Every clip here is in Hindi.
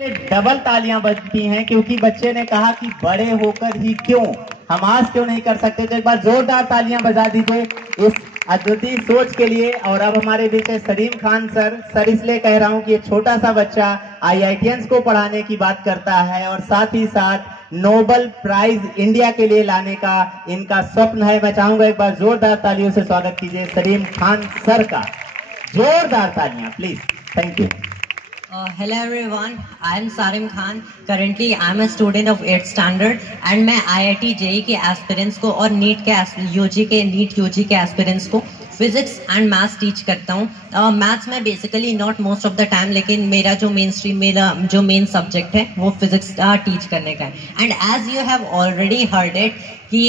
डबल तालियां बजती हैं क्योंकि बच्चे ने कहा कि बड़े होकर ही क्यों, हम आज क्यों नहीं कर सकते। तो एक बार जोरदार तालियां बजा दीजिए इस अद्वितीय सोच के लिए। और अब हमारे बीच है सलीम खान सर इसलिए कह रहा हूं कि ये छोटा सा बच्चा IITians को पढ़ाने की बात करता है और साथ ही साथ नोबेल प्राइज इंडिया के लिए लाने का इनका स्वप्न है। मैं चाहूंगा एक बार जोरदार तालियों से स्वागत कीजिए सलीम खान सर का, जोरदार तालियां please. Thank you. Hello everyone, I am Sarim Khan. Currently I am a student of 8th standard and मैं IIT JEE के एस्पिरेंट्स को और नीट यूजी के एस्पिरेंट्स को फिजिक्स एंड मैथ्स टीच करता हूँ। मैथ्स में basically not most of the time, लेकिन मेरा जो मेन सब्जेक्ट है वो फिजिक्स टीच करने का है। And as you have already heard it कि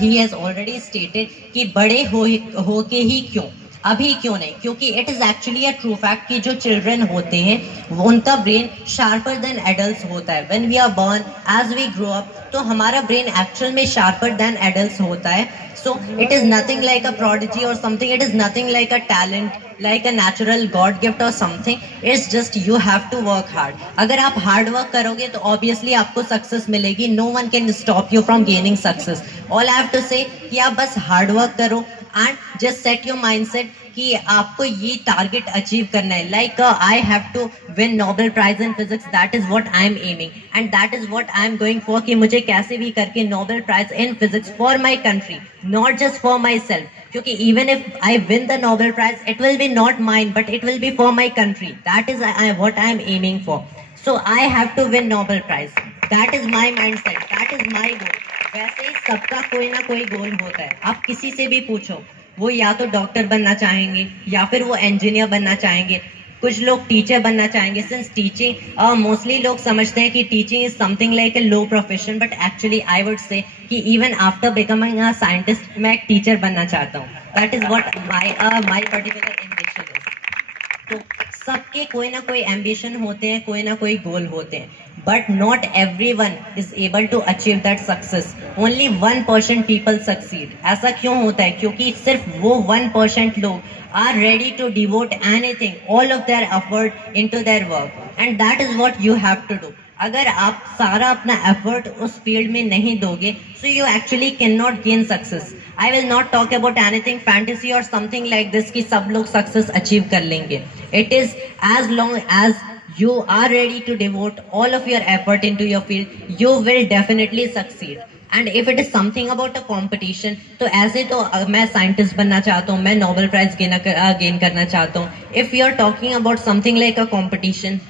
ही हैज ऑलरेडी स्टेटेड कि बड़े हो के ही क्यों, अभी क्यों नहीं, क्योंकि it is actually a true fact कि जो चिल्ड्रन होते हैं उनका ब्रेन शार्पर देन एडल्ट्स होता है। When we are born, as we grow up, तो हमारा ब्रेन एक्चुअल में शार्पर देन एडल्ट्स होता है। So it is nothing like a prodigy or something, it is nothing like a talent, like a natural god gift or something. It's just you have to work hard. अगर आप हार्ड वर्क करोगे तो ऑब्वियसली आपको सक्सेस मिलेगी। No one can stop you from gaining success. All I have to say कि आप बस हार्ड वर्क करो and just set your mindset कि आपको ये टारगेट अचीव करना है। Like I have to win Nobel prize in physics, that is what I am aiming and that is what I am going for कि मुझे कैसे भी करके Nobel prize in physics for my country, not just for myself. क्योंकि even if I win the Nobel prize, it will be not mine but it will be for my country. That is what I am aiming for. So I have to win Nobel prize, that is my mindset, that is my goal. वैसे ही सबका कोई ना कोई गोल होता है। आप किसी से भी पूछो, वो या तो डॉक्टर बनना चाहेंगे या फिर वो इंजीनियर बनना चाहेंगे, कुछ लोग टीचर बनना चाहेंगे। सिंस टीचिंग मोस्टली लोग समझते हैं कि teaching is something like a low profession, but actually I would say कि even after becoming a scientist मैं एक टीचर बनना चाहता हूँ। That is what my particular ambition is. तो सबके कोई ना कोई एम्बिशन होते हैं, कोई ना कोई गोल होते हैं, but not everyone is able to achieve that success. Only 1% people succeed. ऐसा क्यों होता है? क्योंकि सिर्फ वो 1% लोग are ready to devote anything, all of their effort into their work, and that is what you have to do. अगर आप सारा अपना एफर्ट उस फील्ड में नहीं दोगे, so you actually can not gain success. I will not talk about anything fantasy और समथिंग लाइक दिस कि सब लोग सक्सेस अचीव कर लेंगे। It is as long as you are ready to devote all of your effort into your field, you will definitely succeed. And if it is something about a competition, तो ऐसे तो मैं साइंटिस्ट बनना चाहता हूँ, मैं नोबेल प्राइज गेन करना चाहता हूँ। If you are talking about something like a competition,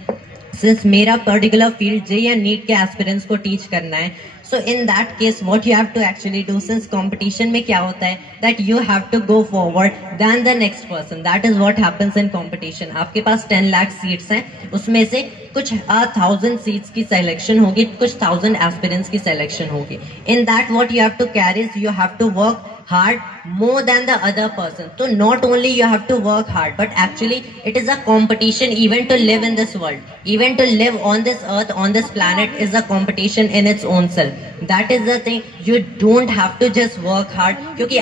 since मेरा पर्टिकुलर फील्ड जे या नीट के एस्पिरेंट्स को टीच करना है, so in that case what you have to actually do, since competition में क्या होता है that you have to go forward then the next person. That is what happens in competition. आपके पास 10 लाख सीट्स हैं, उसमें से कुछ 1000 सीट्स की सिलेक्शन होगी, कुछ 1000 एस्पिरेंट्स की सिलेक्शन होगी। In that what you have to carry, you have to work hard more than the other person. So not only you have to work hard, but actually it is a competition even to live in this world, even to live on this earth, on this planet is a competition in its own self. That is the thing, you don't have to just work hard. क्योंकि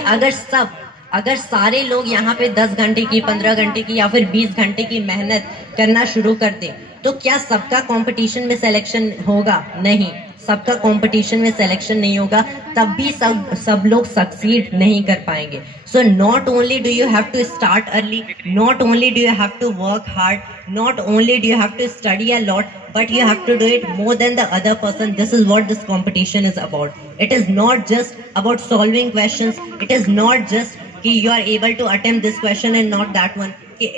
अगर सारे लोग यहाँ पे 10 घंटे की, 15 घंटे की या फिर 20 घंटे की मेहनत करना शुरू कर दें, तो क्या सबका कंपटीशन में सिलेक्शन होगा? नहीं, सबका कंपटीशन में सिलेक्शन नहीं होगा, तब भी सब लोग सक्सीड नहीं कर पाएंगे। So not only do you have to start early, not only do you have to work hard, not only do you have to study a lot, but you have to do it more than the other person. This is what this competition is about. It is not just about solving questions, it is not just कि you are able to attempt this question and not that one.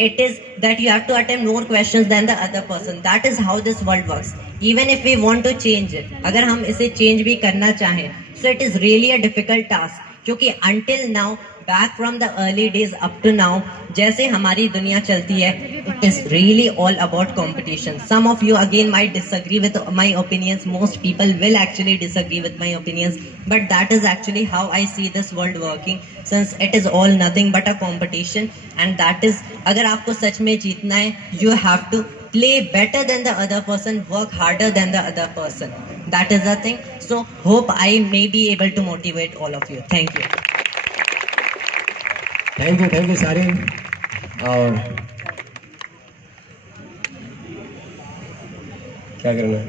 It is that you have to attempt more questions than the other person. That is how this world works. Even if we want to change it, अगर हम इसे change भी करना चाहें, so it is really a difficult task. क्योंकि until now, back from the early days up to now, जैसे हमारी दुनिया चलती है, it is really all about competition. Some of you again might disagree with my opinions. Most people will actually disagree with my opinions, but that is actually how I see this world working. Since it is all nothing but a competition, and that is, अगर आपको सच में जीतना है, you have to play better than the other person, work harder than the other person. That is the thing. So hope I may be able to motivate all of you. Thank you. Thank you Sarim. और क्या करना है?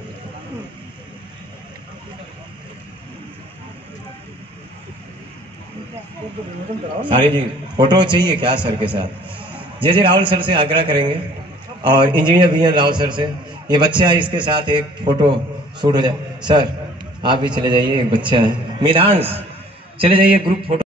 सारी जी फोटो चाहिए क्या सर के साथ? जे राहुल सर से आग्रह करेंगे और engineer B N Rao sir से, ये बच्चा है इसके साथ एक फोटो शूट हो जाए। सर आप भी चले जाइए, एक बच्चा है मिलांश, चले जाइए ग्रुप फोटो।